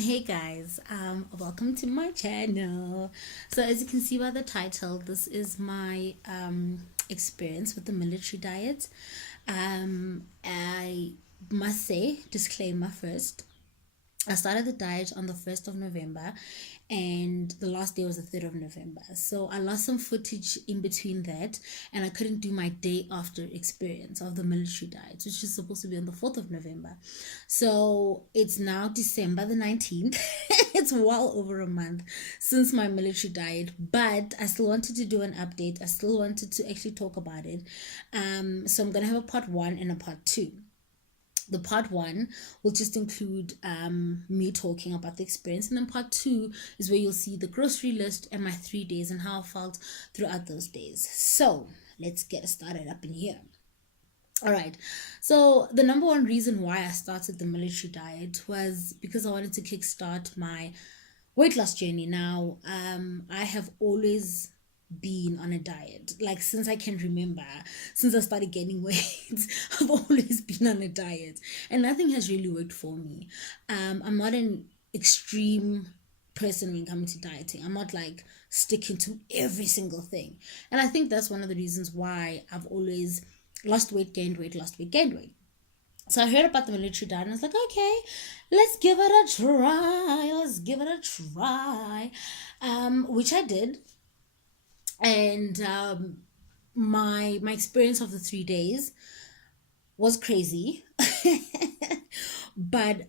Hey guys, welcome to my channel. So as you can see by the title, this is my experience with the military diet. I must say, disclaimer first, I started the diet on the 1st of November and the last day was the 3rd of November. So I lost some footage in between that and I couldn't do my day after experience of the military diet, which is supposed to be on the 4th of November. So it's now December the 19th. It's well over a month since my military diet, but I still wanted to do an update. I still wanted to actually talk about it. So I'm going to have a part one and a part two. The part one will just include me talking about the experience, and then part two is where you'll see the grocery list and my 3 days and how I felt throughout those days. So let's get started up in here. All right. So the number one reason why I started the military diet was because I wanted to kickstart my weight loss journey. Now, I have always been on a diet, like since I can remember, since I started gaining weight. I've always been on a diet and nothing has really worked for me. I'm not an extreme person when it comes to dieting. I'm not like sticking to every single thing, and I think that's one of the reasons why I've always lost weight, gained weight, lost weight, gained weight. So I heard about the military diet and I was like, okay, let's give it a try. Let's give it a try. Which I did. And my experience of the 3 days was crazy. But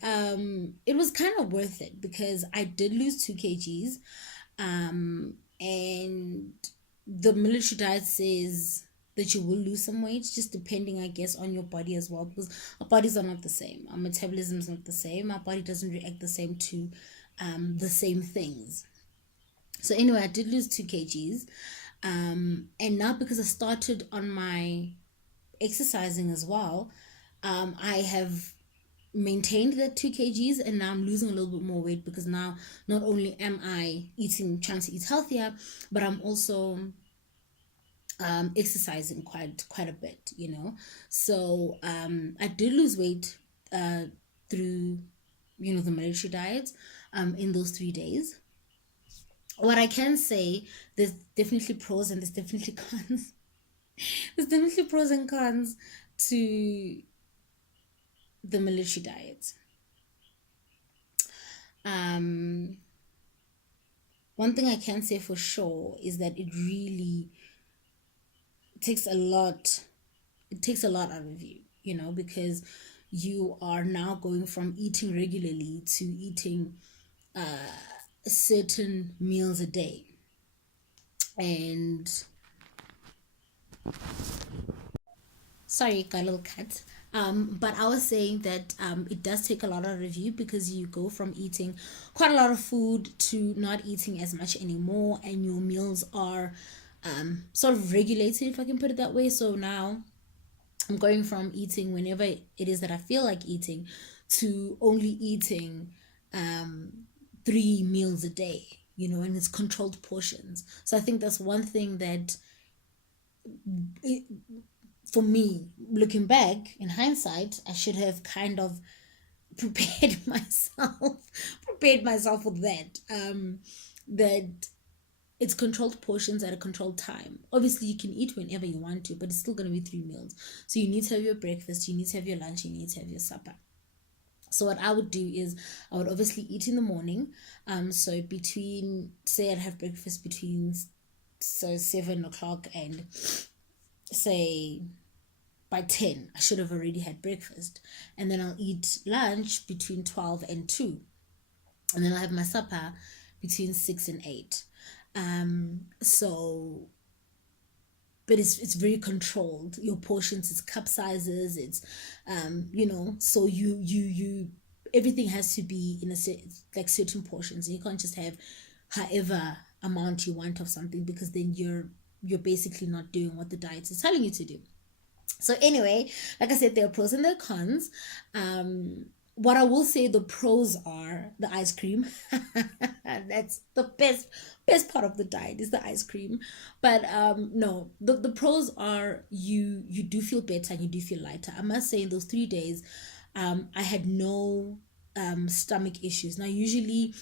it was kind of worth it because I did lose 2 kgs. And the military diet says that you will lose some weight, just depending, I guess, on your body as well, because our bodies are not the same. Our metabolism is not the same. Our body doesn't react the same to the same things. So anyway, I did lose 2 kgs. And now because I started on my exercising as well, I have maintained that 2 kgs, and now I'm losing a little bit more weight because now not only am I trying to eat healthier, but I'm also exercising quite a bit, you know. So I did lose weight through, you know, the military diet in those 3 days. What I can say, there's definitely pros and there's definitely cons. There's definitely pros and cons to the military diet. Um, One thing I can say for sure is that it really takes a lot. It takes a lot out of you, you know, because you are now going from eating regularly to eating certain meals a day, and sorry, got a little cut. But I was saying that it does take a lot out of you because you go from eating quite a lot of food to not eating as much anymore, and your meals are sort of regulated, if I can put it that way. So now I'm going from eating whenever it is that I feel like eating to only eating 3 meals a day, you know, and it's controlled portions. So I think that's one thing that it, for me, looking back in hindsight, I should have kind of prepared myself, prepared myself for that. That it's controlled portions at a controlled time. Obviously, you can eat whenever you want to, but it's still going to be 3 meals. So you need to have your breakfast, you need to have your lunch, you need to have your supper. So what I would do is I would obviously eat in the morning. So between, say I'd have breakfast between 7 o'clock and say by 10 I should have already had breakfast, and then I'll eat lunch between 12 and 2, and then I'll have my supper between 6 and 8. So but it's very controlled, your portions, it's cup sizes, it's you know, so you everything has to be in a like certain portions. You can't just have however amount you want of something, because then you're basically not doing what the diet is telling you to do. So anyway, like I said, there are pros and there are cons. What I will say, the pros are the ice cream. That's the best part of the diet is the ice cream. But no, the pros are you do feel better and you do feel lighter. I must say, in those 3 days, I had no stomach issues. Now, usually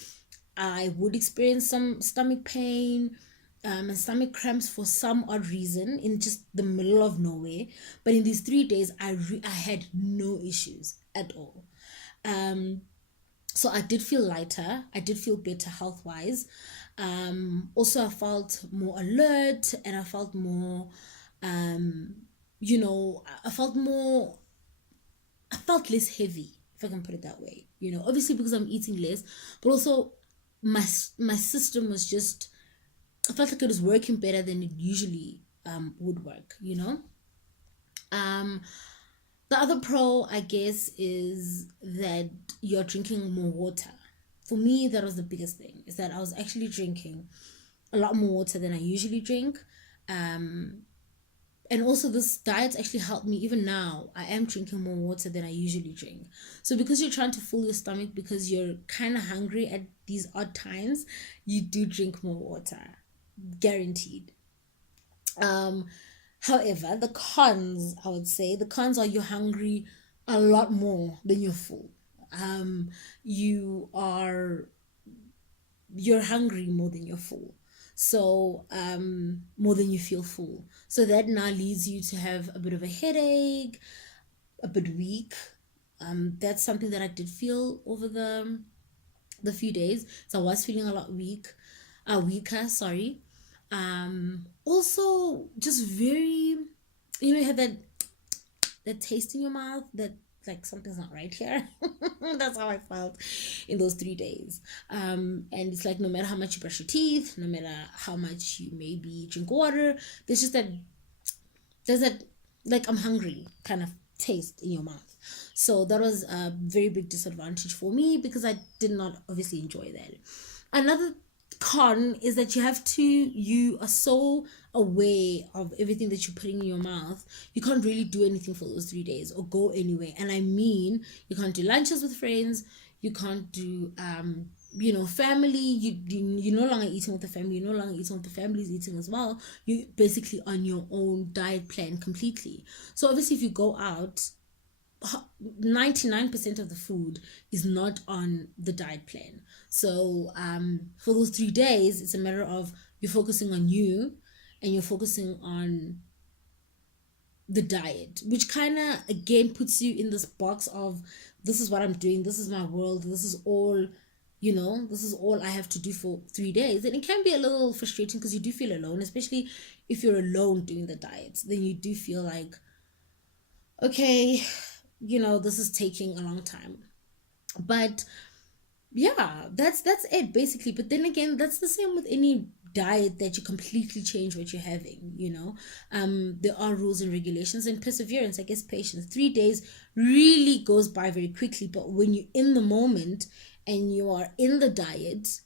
I would experience some stomach pain and stomach cramps for some odd reason in just the middle of nowhere. But in these 3 days, I had no issues at all. So I did feel lighter. I did feel better health wise. Also, I felt more alert, and I felt more, I felt more, I felt less heavy, if I can put it that way. Obviously because I'm eating less, but also my system was just, I felt like it was working better than it usually would work. Um, the other pro, I guess, is that you're drinking more water. For me, that was the biggest thing, is that I was actually drinking a lot more water than I usually drink. And also this diet actually helped me. Even now, I am drinking more water than I usually drink. So because you're trying to fill your stomach, because you're kind of hungry at these odd times, you do drink more water, guaranteed. However, the cons, I would say, the cons are you're hungry a lot more than you're full. You are you're hungry more than you're full. So more than you feel full. So that now leads you to have a bit of a headache, a bit weak. That's something that I did feel over the few days. So I was feeling a lot weaker, sorry. Also just very, you have that taste in your mouth that like something's not right here. That's how I felt in those 3 days. And it's like no matter how much you brush your teeth, no matter how much you maybe drink water, there's that like I'm hungry kind of taste in your mouth. So that was a very big disadvantage for me because I did not obviously enjoy that. Another con is that you are so aware of everything that you're putting in your mouth, you can't really do anything for those 3 days or go anywhere. And I mean, you can't do lunches with friends, you can't do family, you're no longer eating with the family, you're no longer eating with the family's eating as well. You're basically on your own diet plan completely. So obviously if you go out, 99% of the food is not on the diet plan. So for those 3 days, it's a matter of you're focusing on you and you're focusing on the diet, which kind of again puts you in this box of this is what I'm doing, this is my world, this is all I have to do for 3 days. And it can be a little frustrating because you do feel alone, especially if you're alone doing the diet. Then you do feel like, okay, this is taking a long time. But yeah, that's it basically. But then again, that's the same with any diet that you completely change what you're having. There are rules and regulations and perseverance, I guess patience. 3 days really goes by very quickly, but when you're in the moment and you are in the diet,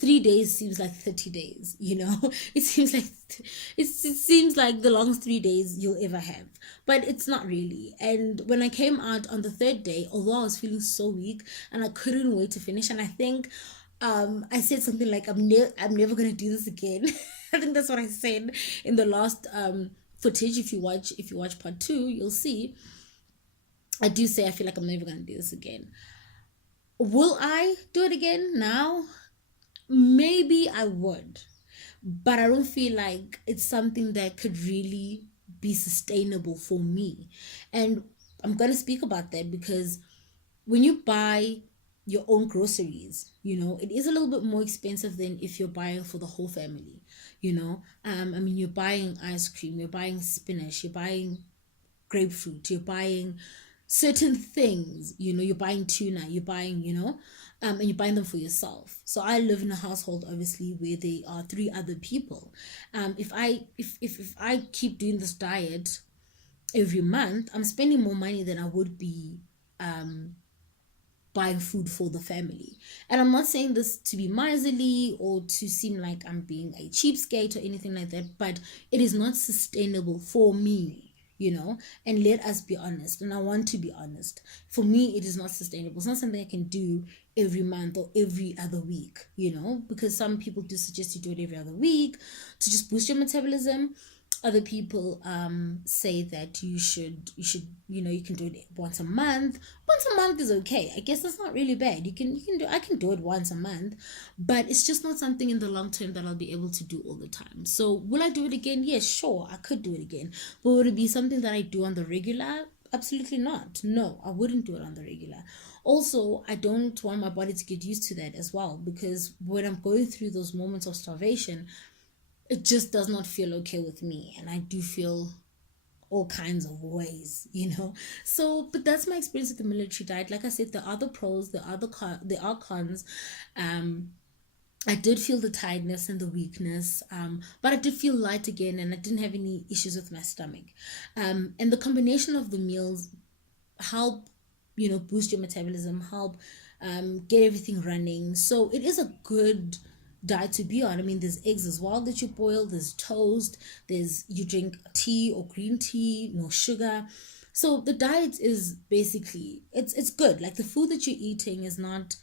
3 days seems like 30 days. It seems like the longest 3 days you'll ever have, but it's not really. And when I came out on the third day, although I was feeling so weak and I couldn't wait to finish, and I think I said something like I'm never gonna do this again. I think that's what I said in the last footage. If you watch part 2, you'll see I do say I feel like I'm never gonna do this again. Will I do it again now? Maybe I would, but I don't feel like it's something that could really be sustainable for me. And I'm going to speak about that because when you buy your own groceries, it is a little bit more expensive than if you're buying for the whole family. I mean, you're buying ice cream, you're buying spinach, you're buying grapefruit, you're buying certain things, you're buying tuna, you're buying, and you're buying them for yourself. So I live in a household obviously where there are 3 other people. If I keep doing this diet every month, I'm spending more money than I would be buying food for the family. And I'm not saying this to be miserly or to seem like I'm being a cheapskate or anything like that, but it is not sustainable for me. And let us be honest, and I want to be honest. For me, it is not sustainable. It's not something I can do every month or every other week, because some people do suggest you do it every other week to just boost your metabolism. other people say that you should you can do it once a month. Once a month is okay. I guess that's not really bad. You can do I can do it once a month, but it's just not something in the long term that I'll be able to do all the time. So will I do it again? Yes, sure, I could do it again. But would it be something that I do on the regular? Absolutely not. No, I wouldn't do it on the regular. Also, I don't want my body to get used to that as well, because when I'm going through those moments of starvation, it just does not feel okay with me, and I do feel all kinds of ways, so but that's my experience with the military diet. Like I said, there are the pros, there are cons. I did feel the tiredness and the weakness, but I did feel light again, and I didn't have any issues with my stomach. And the combination of the meals help, boost your metabolism, help get everything running. So it is a good diet to be on. I mean, there's eggs as well that you boil, there's toast, there's you drink tea or green tea, no sugar. So the diet is basically it's good. Like, the food that you're eating is not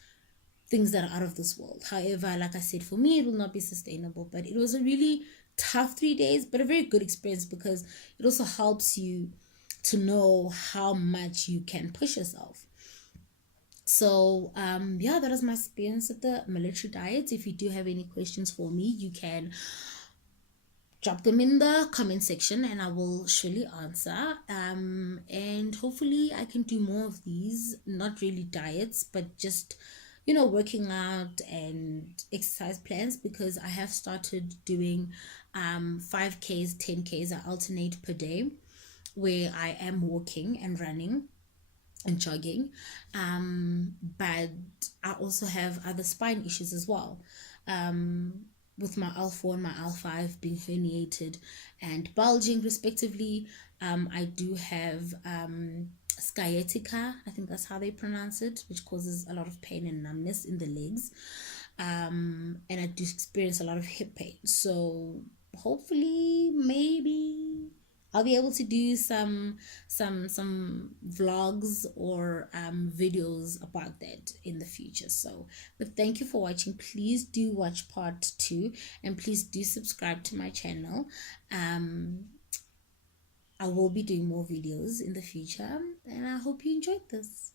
things that are out of this world. However, like I said, for me, it will not be sustainable. But it was a really tough 3 days, but a very good experience, because it also helps you to know how much you can push yourself. So yeah, that is my experience with the military diet. If you do have any questions for me, you can drop them in the comment section, and I will surely answer. And hopefully I can do more of these, not really diets, but just working out and exercise plans, because I have started doing 5Ks, 10Ks. I alternate per day, where I am walking and running and jogging. But I also have other spine issues as well. With my L4 and my L5 being herniated and bulging respectively. I do have sciatica, I think that's how they pronounce it, which causes a lot of pain and numbness in the legs. And I do experience a lot of hip pain. So hopefully, maybe I'll be able to do some vlogs or videos about that in the future. So, but thank you for watching. Please do watch part 2, and please do subscribe to my channel. I will be doing more videos in the future, and I hope you enjoyed this.